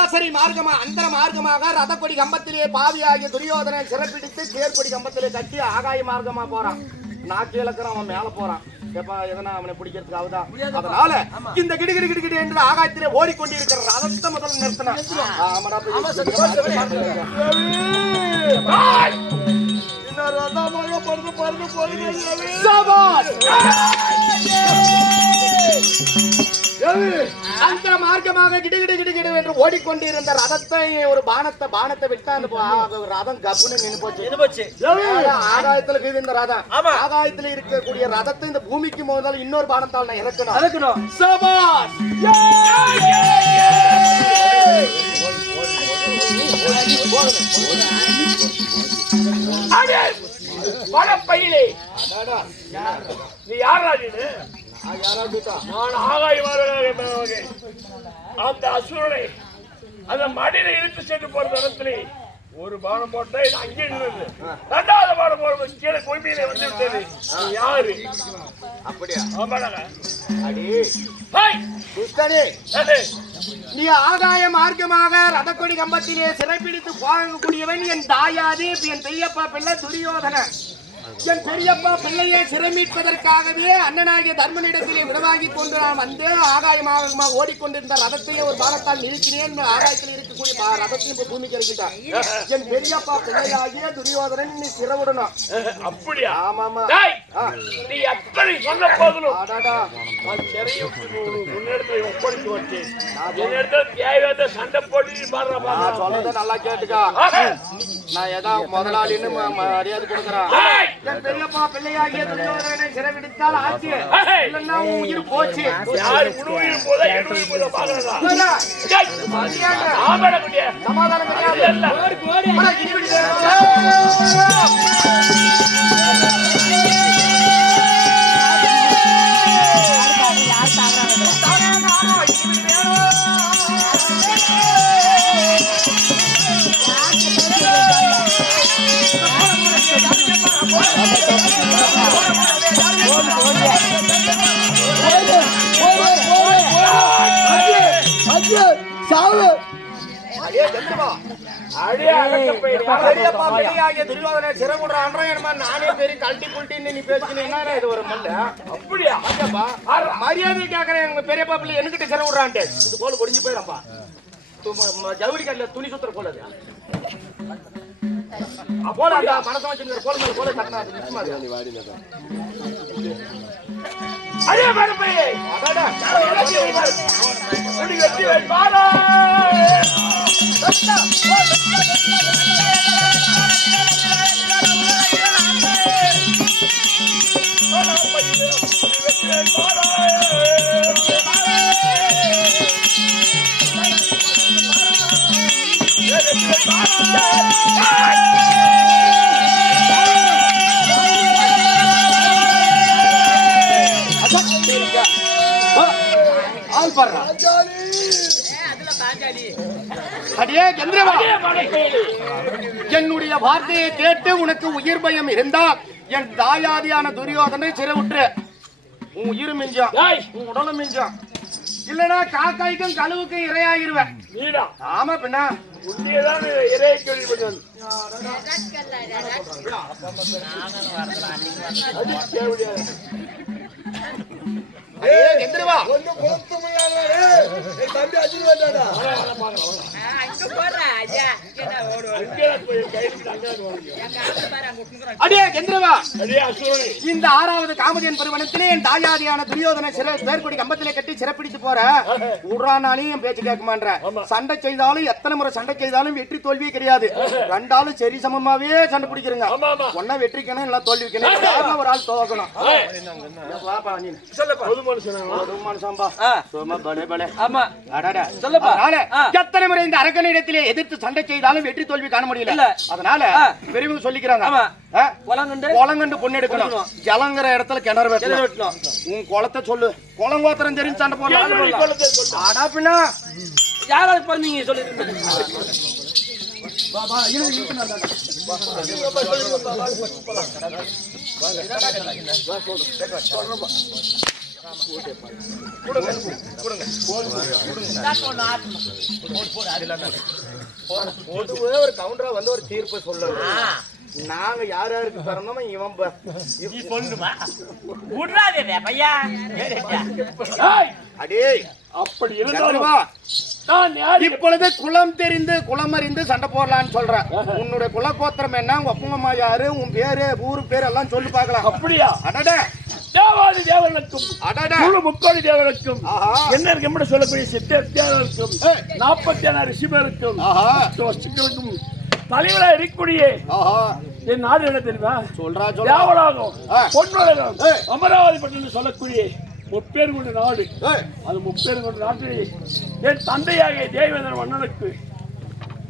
கேசரி மார்க்கமா அந்தர மார்க்கமாக ரதக்கொடி கம்பத்திலே பாவியாகிய துரியோதனை சிறப்பிடித்து தேர்கொடி கம்பத்திலே கட்டி ஆகாய மார்க்கமா போறான். நாக்கு இழக்கிறான் அவன் மேல போறான். எப்ப எதனா அவனை பிடிக்கிறதுக்கு அவதான் அதனால இந்த கிடு கிடு கிடு கிடு என்று ஆகாயத்திலே ஓடிக்கொண்டிருக்கிற ரதத்தை முதல்ல நிறுத்தினான்! அந்த மார்க்கமாக கிடு கிடு கிடு கிடு என்று ஓடிக்கொண்டிருந்த ரதத்தை ஒரு பானத்தை பானத்தை விட்டா அந்த ரதம் கப்புன்னு நின்னு போச்சு. ஆகாயத்துல இருக்குது இந்த ரதம். ஆகாயத்துல இருக்கக்கூடிய ரதத்தை இந்த பூமிக்கு முதல்ல இன்னொரு பானத்தால் நான் இறக்கணும். அதுக்கணும் சபாஷ்! அடே, வடப்பையிலே நீ யாரா நீனு? நான் ஆகாயமாக அந்த அசுரனை அந்த மடியில இழுத்து சென்று போற இடத்துல ஒரு பானம் போட்டா இது அங்கே இருந்தது ரெண்டாவது பானம் போடும்போது கீழே கொய்மையில வந்து விட்டது. யாரு? அப்படியா? அடி. நீ ஆகாய மார்க்கமாக ரதக்கொடி கம்பத்திலே சிறைப்பிடித்து போகக்கூடியவன் என் தாயாதி என் பெரியப்பா பிள்ளை துரியோதன என் பெரியப்பா பிள்ளையை சிறைமீட்பதற்காகவே அண்ணனாகிய தர்மனிடத்திலே விடவாங்கி கொண்டு நான் வந்து ஆகாயமாக ஓடிக்கொண்டிருந்த ரதத்தையே ஒரு பாலத்தால் நிறுத்தினேன். ஆகாயத்தில் இருக்க பா- ரதத்தையும் இப்ப பூமிக்கு இறக்கிட்டான் என் பெரியப்பா பிள்ளையாகிய துரியோதனன் நீ சிறவிடணும் அப்படியா? ஆமாமா. நீ எத்தனை சொன்ன போதிலும் சண்டை போட்டு சொன்னதை நல்லா கேட்டுக்கா. நான் ஏதா முதலாளின்னு மரியாதை கொடுக்குறேன். என் பெரியப்பா பிள்ளையாகிய துரியோதனனை சிறைபிடித்தால் ஆச்சு. இல்லைன்னா உயிர் போச்சு. யாரு உணவு போதா? எண்ணு போதா? பாக்குறதா? ஆமாடா குட்டியே. சமாதானம் கிடையாது. மரியாதை கேக்குறேன் எங்க பெரியப்பா பிள்ளை என்கிட்ட சிறை விடுறான்ட்டு இந்த கோல் ஒடிஞ்சு போயிடப்பா ஜவுளி கல்ல துணி சுத்துற அ, போல அந்த மனசை வச்சுருக்கிற கோல் மேல கோலை தட்டினா அது நிச்சயமா அது. அடியே மகப்பையே. அடாடா. வெட்டி வைப்பார். ஆள் பாடுறா. அடியே கந்திரவா. அடியே மகப்பையே. என்னுடைய வார்த்தையை கேட்டு உனக்கு உயிர் பயம் இருந்தால் என் தாயாதியான துரியோதனை சிறைவிட்டு உன் உயிர் மிஞ்சான் உன் உடலும் மிஞ்சான் இல்லனா காக்காய்க்கும் கழுவுக்கும் இரையாயிருவேன். நீடா. ஆமா பின்ன. உன்னையதான் இறைய கேள்வி பண்ணுவது அது தேவையான அடியே கந்திரவா அங்கேதான் அடியே கந்திரவா. அடியே அசுரனே இந்த ஆறாவது காமதியன் பருவனத்திலே என் தாயாதியான துரியோதனை சிறை பேர்கொடி கம்பத்திலே கட்டி சிறப்பிடித்து போற. உடுறானாலையும் என் பேச்சு கேட்க மாட்டேன் சண்டை செய்தாலும் எத்தனை முறை சண்டை செய்தாலும் வெற்றி தோல்வியே கிடையாது. ரெண்டாலும் சரி சமமாவே சண்டை பிடிக்கிறங்க. ஒன்னா வெற்றிக்கணும் இல்ல தோல்விக்கணும் ஒரு ஆள் தோக்கணும் ஆ. எத்தனை முறை இந்த அரக்கனிடத்திலே எதிர்த்து சண்டை செய்தாலும் வெற்றி தோல்வி காண முடியல. அதனால. பெரியவங்க சொல்லிக்கிறாங்க? குளங்கண்டு குளங்கண்டு பொண்ணு எடுக்கணும். ஜலங்கிற இடத்துல கிணறு வெட்டணும். உன் குளத்தை சொல்லு. குளங்கோத்திரம் தெரிஞ்சு சண்டை போடலாம்? ஆடா பின்னா. யாராவது பிறந்தீங்க சொல்லிட்டு ஒரே ஒரு கவுண்டரா வந்து ஒரு தீர்ப்பு சொல்லணும். நாங்க யார் யாருக்கு பிறந்தோமோ இவன் சொல்லுமா விட்றாதே பையா. ஏய், அடே. அப்படி இருந்தாலும் சந்திரமா, நான் யாரு? இப்பொழுது குலம் தெரிந்து குலம் அறிந்து சண்டை போடலான்னு சொல்றேன். உன்னுடைய குலகோத்திரம் என்ன? உங்க யாரு? உன் பேரு ஊரு பேரு எல்லாம் சொல்லி பார்க்கலாம். அப்படியா? அடடே. தேவாதி அடடே முழு முக்கோடி ஆஹா. என்ன இருக்கு சொல்லக்கூடிய சித்த ஏய். நாற்பத்தி ஏழு ரிஷிபருக்கும் ஆஹா சிக்கலுக்கும் தலைவராக இருக்கக்கூடிய என் நாடு என்ன தெரியுமா சொல்றா தேவலோகம். பொன்னுலகம். அமராவதி பட்டினம் சொல்லக்கூடிய முப்பேர் கொண்ட நாடு அது முப்பேர் கொண்ட நாட்டில் என் தந்தையாகிய தேவேந்திர மன்னனுக்கு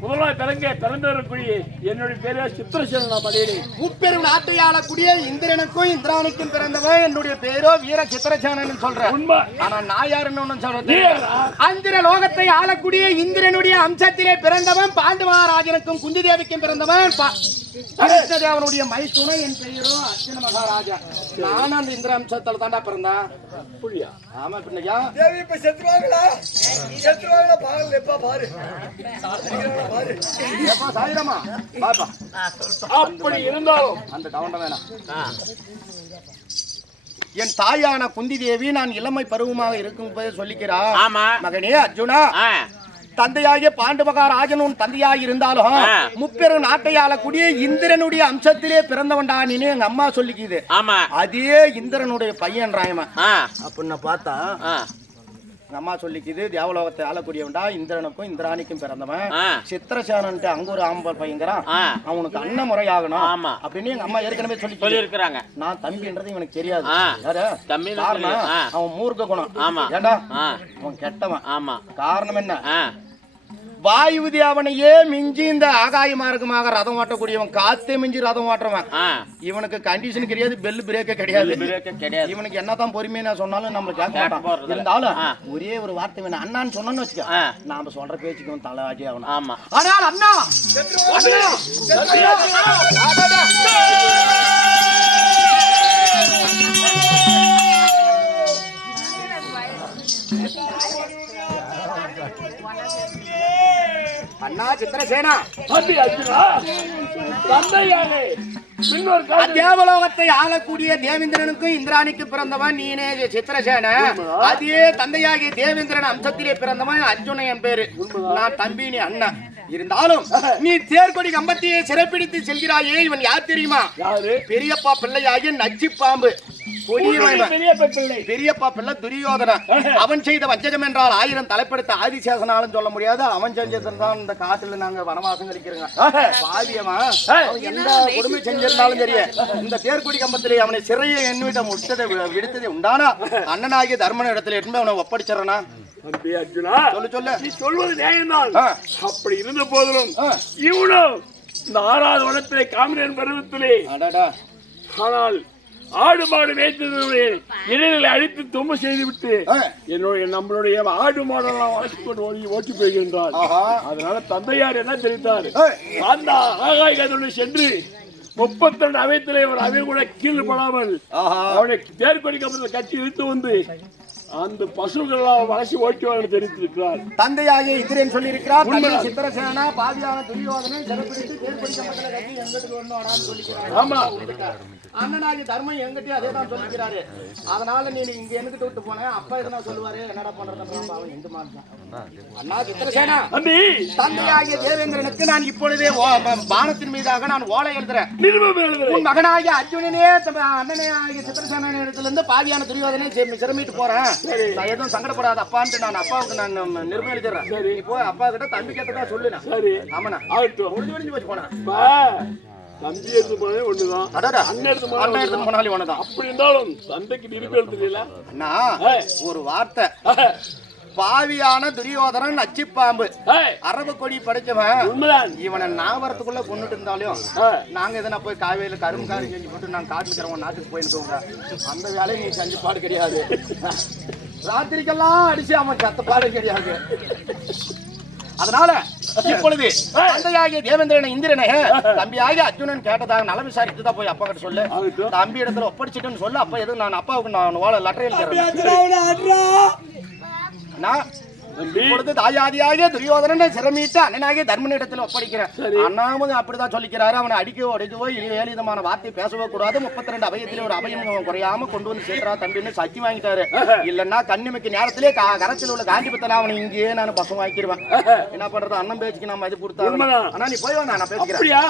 முதலாக பிறங்க பிறந்திருக்கூடிய என்னுடைய பேரே சித்திரசேன நான் படிக்கிறேன் முப்பெரும் நாட்டை ஆளக்கூடிய இந்திரனுக்கும் இந்திராணிக்கும் பிறந்தவன் என்னுடைய பேரோ வீர சித்திரசேனன் சொல்றேன். உண்மை. ஆனா நான் யாருன்னு சொல்றது யாரா? அந்திர லோகத்தை ஆளக்கூடிய இந்திரனுடைய அம்சத்திலே பிறந்தவன் பாண்டு மகாராஜனுக்கும் குந்தி தேவிக்கும் பிறந்தவன் பா- கிருஷ்ணதேவனுடைய மைத்துனை என் பெயரோ அர்ஜுன மகாராஜா. நானும் அந்த இந்திர அம்சத்துல தாண்டா பிறந்தேன் அப்படியா ஆமா பின்னையா தேவி இப்ப செத்துருவாங்களா? செத்துருவாங்களா? பாருங்க எப்பா பாரு. பாரு. ஏப்பா சாயிரமா? பாப்பா. அப்படி இருந்தாலும் அந்த கவண்டம் வேணாம். என் தாயான குந்தி தேவி நான் இளமை பருவமாக இருக்கும் போது சொல்லிக்கிறா ஆமா. மகனே அர்ஜுனா தந்தையாகிய பாண்டுமகாராஜன் உன் தந்தையாய் இருந்தாலும். முப்பெரும் நாட்டை ஆளக்கூடிய இந்திரனுடைய அம்சத்திலே பிறந்தவன்டா நீனு எங்க அம்மா சொல்லிக்குது. ஆமா. அதே இந்திரனுடைய பையன் ராயமா. அப்படின்னு பார்த்தா எங்க அம்மா சொல்லிக்குது தேவலோகத்தை ஆளக்கூடியவன்டா இந்திரனுக்கும் இந்திராணிக்கும் பிறந்தவன். சித்திரசேனன்ட்டு அங்க ஒரு ஆம்பல் பையங்கிறான். அவனுக்கு அண்ணன் முறையாகணும். ஆமா. அப்படின்னு எங்க அம்மா ஏற்கனவே சொல்லி சொல்லியிருக்கிறாங்க. நான் தம்பின்றது இவனுக்கு தெரியாது. அவன் மூர்க்க குணம். ஆமா. ஏண்டா. அவன் கெட்டவன். ஆமா. காரணம் என்ன? வாயுதி அவனையே மிஞ்சி இந்த ஆகாய மார்க்கமாக ரதம் ஓட்டக்கூடியவன் காத்தே மிஞ்சி ரதம் ஓட்டுறவன் ஆ. இவனுக்கு கண்டிஷன் கிடையாது பெல் பிரேக்கே கிடையாது பிரேக்கே கிடையாது இவனுக்கு என்னதான் பொறுமையா நான் சொன்னாலும் நம்மள கேட்க மாட்டான். இருந்தாலும். ஒரே ஒரு வார்த்தை வேணும் அண்ணான்னு சொன்னோன்னு வச்சுக்க. நாம சொல்ற பேச்சுக்கும் தலை ஆஜி ஆகணும் ஆமா ஆனால் அண்ணா அண்ணா சித்திரசேனா அர்ஜுனா தேவலோகத்தை ஆளக்கூடிய தேவேந்திரனுக்கும் இந்திராணிக்கு பிறந்தவன் நீனே சித்திரசேன அதே தந்தையாகிய தேவேந்திரன் அம்சத்திலே பிறந்தவன் அர்ஜுனன் என் பேரு. நான் தம்பி நீ அண்ணன். இருந்தாலும் நீ தேர்கொடி கம்பத்தியை சிறைப்பிடித்து செல்கிறாயே இவன் யார் தெரியுமா? பெரியப்பா பிள்ளையாகிய நச்சு பாம்பு பெரியப்பா பிள்ளை. துரியோதனன் அவன் செய்த வஞ்சகம் என்றால் ஆயிரம் தலைப்படுத்த ஆதிசேஷனாலும் சொல்ல முடியாது. அவன் செஞ்சதுதான் தான் இந்த காட்டுல நாங்க வனவாசம் கழிக்கிறோங்க. எந்த கொடுமை செஞ்சிருந்தாலும் சரி இந்த தேர்க்குடி கம்பத்திலே அவனை சிறையை எண்ணிவிட்ட விட்டதை விடுத்ததை உண்டானா? அண்ணனாகிய தர்மன இடத்துல எட்டுமே அவனை ஒப்படைச்சிடறானா? தம்பி அர்ஜுனா சொல்லு சொல்லு. நீ சொல்வது நியாயம்தான். அப்படி இருந்த போதிலும். இவனும் இந்த ஆறாவது வனத்திலே காமிரன் பருவத்திலே. அடடா. ஆனால் ஆடு மாடு மேய்த்ததனுடைய இடைநிலை அழித்து தும்பு செய்துவிட்டு. என்னுடைய நம்மளுடைய ஆடு மாடெல்லாம் வளர்த்து கொண்டு ஓடி ஓட்டி போகின்றார் ஆஹா. அதனால தந்தையார் என்ன தெரிவித்தார். அந்த ஆகாய கதோடு சென்று முப்பத்தி ரெண்டு அவைத்திலே ஒரு அவை கூட கீழ் படாமல் ஆஹா. அவனை தேர்கொடி கம்பத்தில் கட்டி இழுத்து வந்து அந்த பசுக்கள்லாம் வளர்ச்சி ஓட்டுவார்கள் தெரிவித்திருக்கிறார். தந்தையாகிய இந்திரன் சொல்லியிருக்கிறார். சித்திரசேனா பாதியான துரியோதனை சிறப்பிடித்து எங்கிட்டு வரணும் ஆனான்னு சொல்லிக்கிறார். ஆமா. அண்ணனாகி தர்மம் எங்கிட்டயும் அதே தான் சொல்லிக்கிறாரு. அதனால நீ இங்க என்கிட்ட விட்டு போனேன் அப்பா எதனா சொல்லுவாரு? என்னடா பண்றது அவன் மாட்டான் அண்ணா சித்திரசேனா தம்பி! தந்தையாகிய தேவேந்திரனுக்கு நான் இப்பொழுதே பானத்தின் மீதாக நான் ஓலை எழுதுறேன். உன் மகனாகிய அர்ஜுனனே அண்ணனே ஆகிய சித்திரசேன இடத்துல இருந்து பாதியான துரியோதனை சிரமிட்டு போறேன். நான் எதுவும் சங்கடப்படாத அப்பான்ட்டு நான் அப்பாவுக்கு நான் நிர்ணயம் எழுதிடுறேன் சரி. நீ போய் அப்பா கிட்ட தம்பி கேட்டதா சொல்லுனா சரி. ஆமாண்ணா. ஒளிஞ்சு ஒளிஞ்சு போச்சு போனா தம்பி எடுத்து போனே ஒண்ணுதான். அடடா. அண்ணன் எடுத்து அண்ணன் எடுத்து போனாலும் இவனதான் அப்படி இருந்தாலும் தந்தைக்கு நிருபம் எழுதுறீங்களா? அண்ணா. ஒரு வார்த்தை. பாவியான துரியோதனன் நச்சுப்பாம்பு அரபு கொடி படைச்சவன். இவனை நான் வரத்துக்குள்ள கொண்டுட்டு இருந்தாலும். நாங்க எதனா போய் காவேரியில கரும்பு காரி செஞ்சு போட்டு நாங்க காட்டுல இருக்கிறவங்க நாட்டுக்கு போயிருக்கோங்க அந்த வேலையை நீ செஞ்சு பாடு கிடையாது. ராத்திரிக்கெல்லாம் அடிச்சு அவன் சத்த பாடு கிடையாது. அதனால இப்பொழுது தந்தையாகிய தேவேந்திரனை இந்திரனை தம்பியாகிய அர்ஜுனன் கேட்டதாக நல விசாரித்து தான் போய் அப்பா கிட்ட சொல்லு தம்பி இடத்துல ஒப்படைச்சிட்டுன்னு சொல்லு அப்ப எதுவும் நான் அப்பாவுக்கு நான் வாழ லெட்டர் எழுதுறேன் நான் இப்பொழுது தாயாதியாக துரியோதனனை சிரமிட்டு அண்ணனாகிய தர்மனிடத்தில் ஒப்படைக்கிறேன். அண்ணாமது அப்படிதான் சொல்லிக்கிறாரு. அவனை அடிக்கவோ அடிக்கவோ இனி வேறு விதமான வார்த்தை பேசவோ கூடாது. முப்பத்தி ரெண்டு அபயத்திலே ஒரு அபயம் குறையாம கொண்டு வந்து சேர்க்கிறா தம்பின்னு சக்தி வாங்கிட்டாரு. இல்லன்னா கண்ணிமைக்கு நேரத்திலே கரத்தில் உள்ள காண்டி பத்தல அவனை இங்கேயே நான் பசங்க வாங்கிடுவேன் என்ன பண்றது? அண்ணன் பேச்சுக்கு நம்ம இது கொடுத்தா. ஆனா நீ போய் நான் அப்படியா?